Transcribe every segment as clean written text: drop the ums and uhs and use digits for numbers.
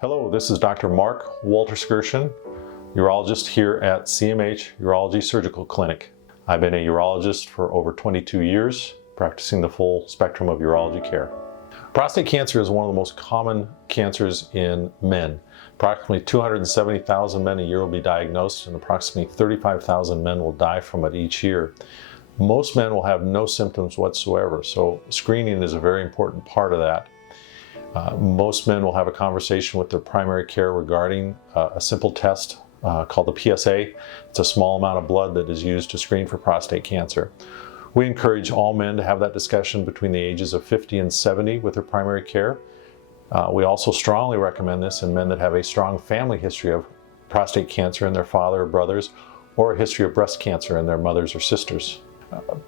Hello, this is Dr. Mark Walterskirchen, urologist here at CMH Urology Surgical Clinic. I've been a urologist for over 22 years, practicing the full spectrum of urology care. Prostate cancer is one of the most common cancers in men. Approximately 270,000 men a year will be diagnosed, and approximately 35,000 men will die from it each year. Most men will have no symptoms whatsoever, so screening is a very important part of that. Most men will have a conversation with their primary care regarding a simple test called the PSA. It's a small amount of blood that is used to screen for prostate cancer. We encourage all men to have that discussion between the ages of 50 and 70 with their primary care. We also strongly recommend this in men that have a strong family history of prostate cancer in their father or brothers, or a history of breast cancer in their mothers or sisters.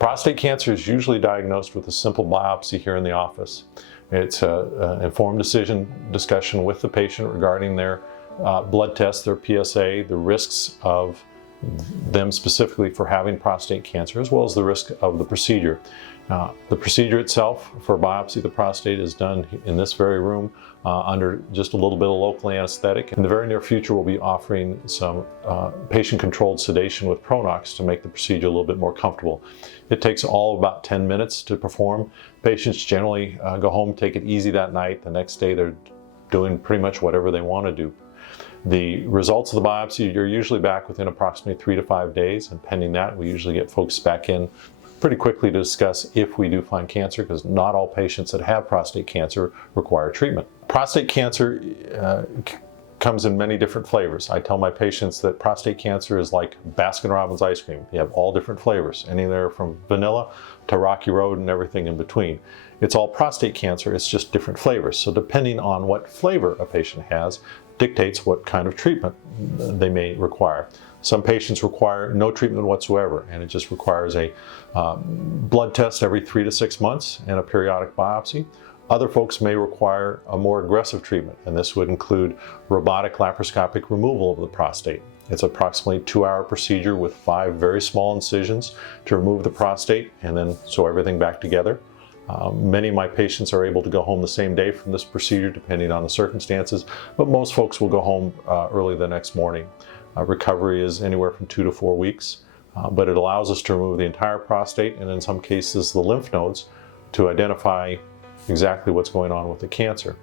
Prostate cancer is usually diagnosed with a simple biopsy here in the office. It's an informed discussion with the patient regarding their blood test, their PSA, the risks of them specifically for having prostate cancer, as well as the risk of the procedure. The procedure itself for biopsy of the prostate is done in this very room under just a little bit of local anesthetic. In the very near future, we'll be offering some patient-controlled sedation with Pronox to make the procedure a little bit more comfortable. It takes all about 10 minutes to perform. Patients generally go home, take it easy that night. The next day, they're doing pretty much whatever they want to do. The results of the biopsy are usually back within approximately 3 to 5 days, and pending that, we usually get folks back in pretty quickly to discuss if we do find cancer, because not all patients that have prostate cancer require treatment. Prostate cancer comes in many different flavors. I tell my patients that prostate cancer is like Baskin-Robbins ice cream. You have all different flavors, anywhere from vanilla to Rocky Road and everything in between. It's all prostate cancer, it's just different flavors. So depending on what flavor a patient has, dictates what kind of treatment they may require. Some patients require no treatment whatsoever, and it just requires a blood test every 3 to 6 months and a periodic biopsy. Other folks may require a more aggressive treatment, and this would include robotic laparoscopic removal of the prostate. It's approximately a 2-hour procedure with 5 very small incisions to remove the prostate and then sew everything back together. Many of my patients are able to go home the same day from this procedure, depending on the circumstances, but most folks will go home early the next morning. Recovery is anywhere from 2 to 4 weeks, but it allows us to remove the entire prostate, and in some cases the lymph nodes, to identify exactly what's going on with the cancer.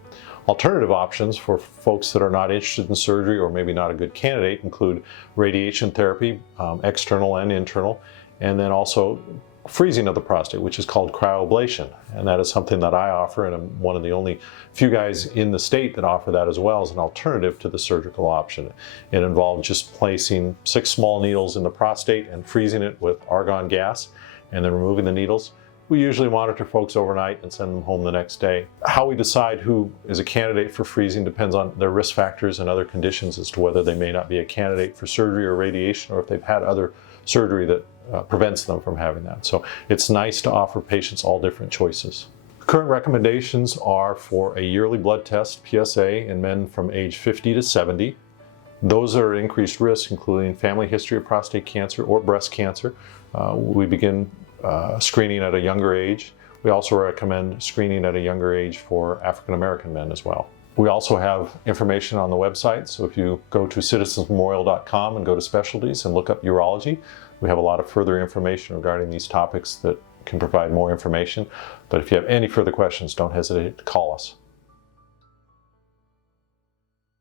Alternative options for folks that are not interested in surgery or maybe not a good candidate include radiation therapy, external and internal, and then also freezing of the prostate, which is called cryoablation. And that is something that I offer, and I'm one of the only few guys in the state that offer that as well as an alternative to the surgical option. It involves just placing 6 small needles in the prostate and freezing it with argon gas and then removing the needles. We usually monitor folks overnight and send them home the next day. How we decide who is a candidate for freezing depends on their risk factors and other conditions as to whether they may not be a candidate for surgery or radiation, or if they've had other surgery that prevents them from having that. So it's nice to offer patients all different choices. Current recommendations are for a yearly blood test, PSA, in men from age 50 to 70. Those are at increased risk, including family history of prostate cancer or breast cancer. We begin screening at a younger age. We also recommend screening at a younger age for African American men as well. We also have information on the website, so if you go to citizensmemorial.com and go to specialties and look up urology, we have a lot of further information regarding these topics that can provide more information. But if you have any further questions, don't hesitate to call us.